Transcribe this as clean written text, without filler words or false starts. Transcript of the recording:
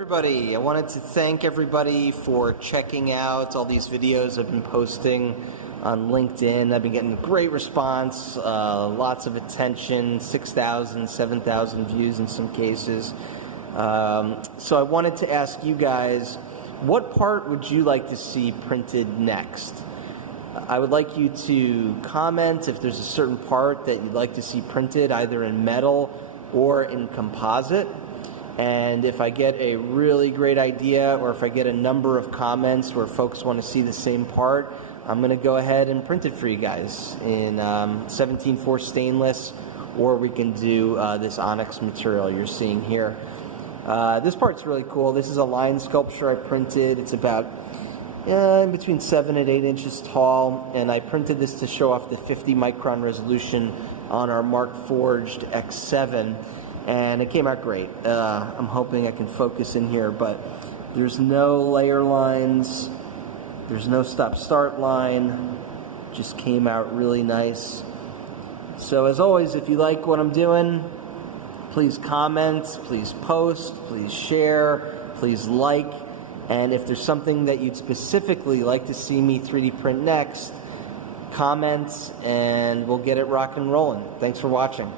Everybody, I wanted to thank everybody for checking out all these videos I've been posting on LinkedIn. I've been getting a great response, lots of attention, 6,000, 7,000 views in some cases. So I wanted to ask you guys, what part would you like to see printed next? I would like you to comment if there's a certain part that you'd like to see printed, either in metal or in composite. And if I get a really great idea, or if I get a number of comments where folks want to see the same part, I'm going to go ahead and print it for you guys in 17.4 stainless, or we can do this onyx material you're seeing here. This part's really cool. This is a line sculpture I printed. It's about between 7 and 8 inches tall, and I printed this to show off the 50 micron resolution on our Markforged X7. And it came out great. I'm hoping I can focus in here, but there's no layer lines, there's no stop-start line, just came out really nice. So as always, if you like what I'm doing, please comment, please post, please share, please like, and if there's something that you'd specifically like to see me 3D print next, comment and we'll get it rock and rolling. Thanks for watching.